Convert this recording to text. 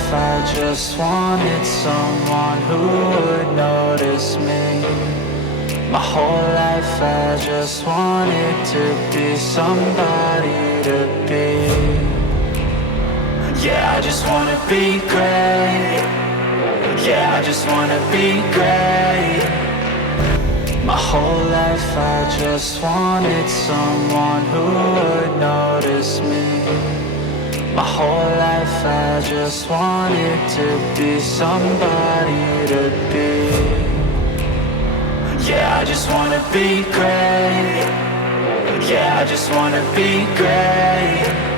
life I just wanted someone who would notice me. My whole life I just wanted to be somebody to be. Yeah, I just wanna be great. Yeah, I just wanna be great. My whole life I just wanted someone who would notice me. My whole life I just wanted to be somebody to be. Yeah, I just wanna be great. Yeah, I just wanna be great.